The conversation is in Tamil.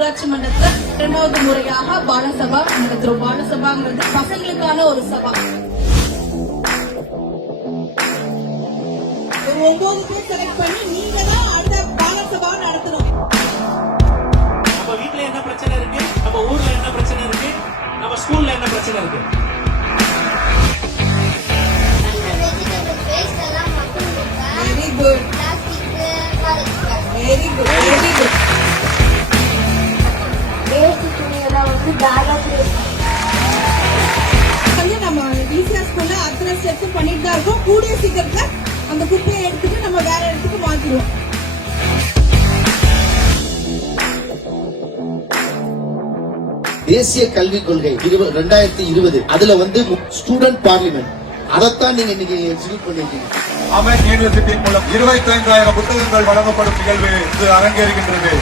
ஊராட்சி மன்றத்துல 2வது முறையாக பாலசபா நடத்துறோம். பாலசபாங்கிறது பசங்களுக்கான ஒரு சபா. ஒரு 9 பேர் செலக்ட் பண்ணி நீங்க தான் அடுத்த பாலசபா நடத்தணும். நம்ம வீட்ல என்ன பிரச்சனை இருக்கு, நம்ம ஊர்ல என்ன பிரச்சனை இருக்கு, நம்ம ஸ்கூல்ல என்ன பிரச்சனை இருக்கு, very good very good very good. நம்ம ஈஸியா ஸ்கூல்ல அத்தனை ஸ்டெப்ஸ் பண்ணிட்டு தான் இருக்கோம். கூடிய சீக்கிரத்துல அந்த குப்பையை எடுத்துட்டு நம்ம வேற இடத்துக்கு மாத்திடுவோம். தேசிய கல்விக் கொள்கை 2020 அதுல ஸ்டூடெண்ட் பார்லிமெண்ட் அதைத்தான் நீங்க இன்னைக்கு எக்ஸிக்யூட் பண்ணிருக்கீங்க. அமெரிக்க யூனிவர்சிட்டி மூலம் 25,000 புத்தகங்கள் வழங்கப்படும் நிகழ்வு அரங்கேறுகின்றது.